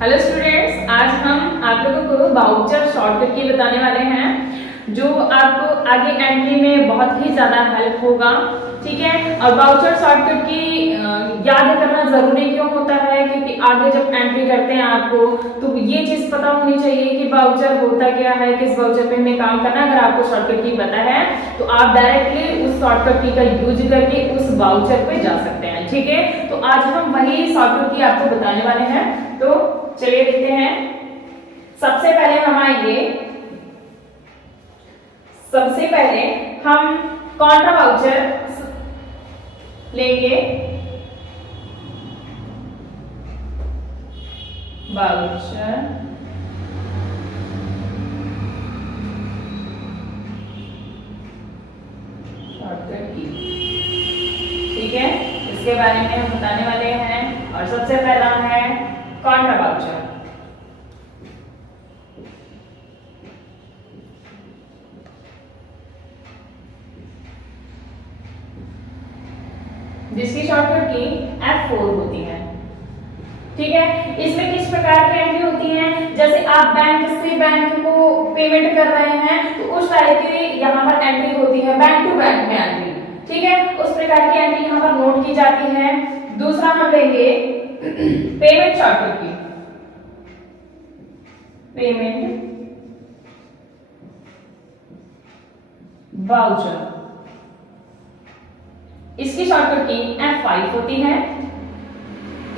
Hello students, आज हम आप लोगों को वाउचर शॉर्टकट की बताने वाले हैं जो आपको आगे एंट्री में बहुत ही ज्यादा हेल्प होगा। ठीक है, और वाउचर शॉर्टकट की याद करना जरूरी क्यों होता है, क्योंकि आगे जब एंट्री करते हैं आपको तो ये चीज पता होनी चाहिए कि वाउचर होता क्या है, किस वाउचर पे हमें काम करना है। अगर आपको शॉर्टकट की पता है तो आप डायरेक्टली उस शॉर्टकट की का यूज करके उस वाउचर पे जा सकते हैं। ठीक है, तो आज हम वही शॉर्टकट की आपको बताने वाले हैं। तो चलिए देखते हैं। सबसे पहले हम कॉन्ट्रा वाउचर लेंगे। वाउचर शॉर्टकट की, ठीक है, इसके बारे में हम बताने वाले हैं। और सबसे पहला है कॉन्ट्रा वाउचर। जिसकी शॉर्टकट की F4 होती है। ठीक है, इसमें किस प्रकार की एंट्री होती है, जैसे आप बैंक से बैंक को पेमेंट कर रहे हैं तो उस टाइप की यहाँ पर एंट्री होती है, बैंक टू बैंक में एंट्री। ठीक है, उस प्रकार की एंट्री यहाँ पर नोट की जाती है। दूसरा हम लेंगे पेमेंट शॉर्टकट की। पेमेंट वाउचर, इसकी शॉर्टकट की F5 होती है।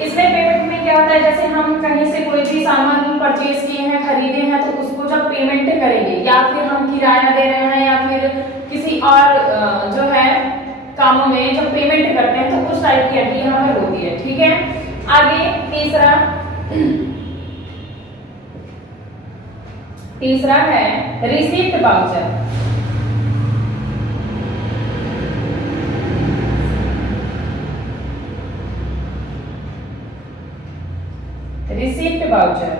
इसमें पेमेंट में क्या होता है, जैसे हम कहीं से कोई भी सामान परचेज किए हैं, खरीदे हैं, तो उसको जब पेमेंट करेंगे या फिर हम किराया दे रहे हैं या फिर किसी और जो है कामों में जब पेमेंट करते हैं तो उस टाइप की एंट्री यहाँ पर होती है। ठीक है, आगे तीसरा है रिसीप्ट वाउचर। रिसीप्ट वाउचर,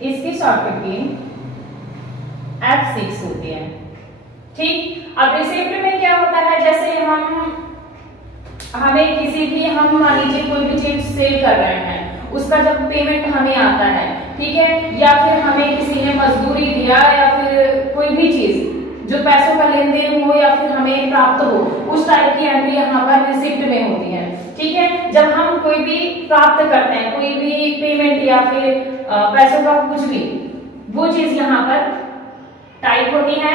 इसकी शॉर्टकट की F6 होती है। ठीक, अब रिसीप्ट में क्या होता है, जैसे हमें किसी भी, हम मान लीजिए कोई भी चीज सेल कर रहे हैं, उसका जब पेमेंट हमें आता है, ठीक है, या फिर हमें किसी ने मजदूरी दिया या फिर कोई भी चीज जो पैसों का लेन देन हो या फिर हमें प्राप्त हो, उस टाइप की एंट्री यहाँ पर रिसिप्ट में होती है। ठीक है, जब हम कोई भी प्राप्त करते हैं, कोई भी पेमेंट या फिर पैसों का कुछ भी, वो चीज यहाँ पर टाइप होती है।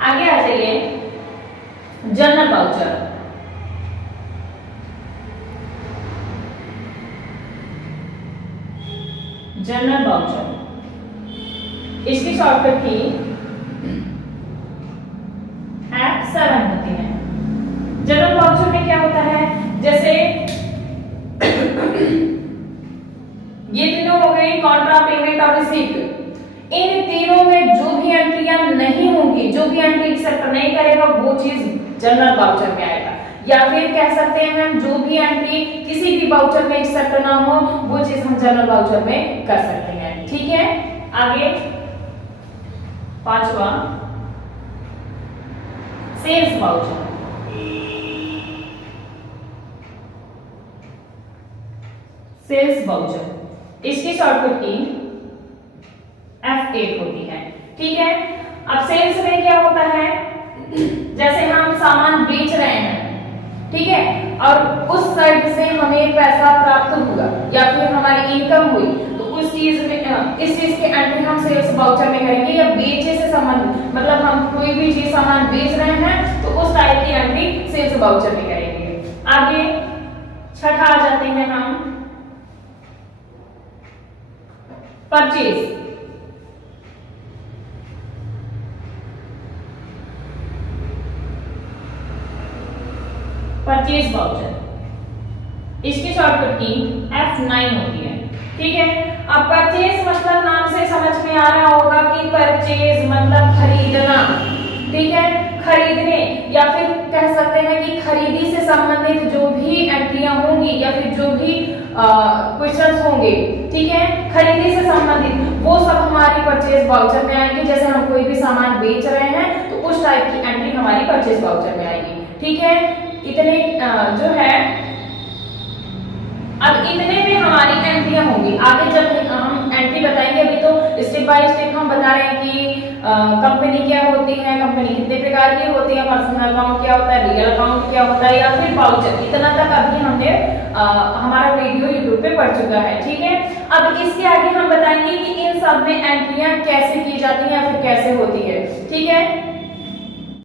आगे आ जाइए, जनरल वाउचर। जनरल वाउचर, इसकी शॉर्टकट की F7 होती है। जनरल वाउचर में क्या होता है, जैसे ये तीनों हो गई, कॉन्ट्रा, पेमेंट और रिसीप्ट। इन तीनों में जो भी एंट्रियां नहीं होंगी, जो भी एंट्री एक्सेप्ट नहीं करेगा, वो चीज जनरल वाउचर में आएगा। या फिर कह सकते हैं हम, जो भी एंट्री किसी भी वाउचर में एक्सेप्ट ना हो, वो चीज हम जनरल वाउचर में कर सकते हैं। ठीक है, आगे पांचवा सेल्स वाउचर। सेल्स वाउचर, इसकी शॉर्टकट की F8 होती है। ठीक है, अब सेल्स में क्या होता है, जैसे हम सामान बेच रहे हैं, ठीक है, और उस साइड से हमें पैसा प्राप्त हुआ या फिर हमारी इनकम हुई, तो उस चीज में इस चीज के एंट्री हम सेल्स वाउचर में करेंगे। या बेचे से संबंधित, मतलब हम कोई भी चीज सामान बेच रहे हैं तो उस टाइप की एंट्री सेल्स वाउचर में करेंगे। आगे छठा आ जाते हैं हम, परचेज। परचेज वाउचर, इसकी शॉर्टकट की F9 होती है। ठीक है, अब परचेज मतलब नाम से समझ में आ रहा होगा कि परचेज मतलब खरीदना। ठीक है, खरीदने या फिर कह सकते हैं कि खरीदी से संबंधित जो भी एंट्रियां होंगी या फिर जो भी क्वेश्चंस होंगे, ठीक है, खरीदी से संबंधित, वो सब हमारी परचेज वाउचर में आएंगे। जैसे हम कोई भी सामान बेच रहे हैं तो उस टाइप की एंट्री हमारी परचेज वाउचर में आएगी। ठीक है, इतने जो है, अब इतने में हमारी एंट्रियां होंगी। आगे जब हम एंट्री बताएंगे, अभी तो स्टेप बाय स्टेप हम बता रहे हैं कि कंपनी क्या होती है, कंपनी कितने प्रकार की होती है, पर्सनल अकाउंट क्या होता है, रियल अकाउंट क्या होता है, या फिर वाउचर। इतना तक अभी हमने हमारा वीडियो यूट्यूब पे पढ़ चुका है। ठीक है, अब इसके आगे हम बताएंगे कि इन सब में एंट्रियां कैसे की जाती हैं या फिर कैसे होती है। ठीक है,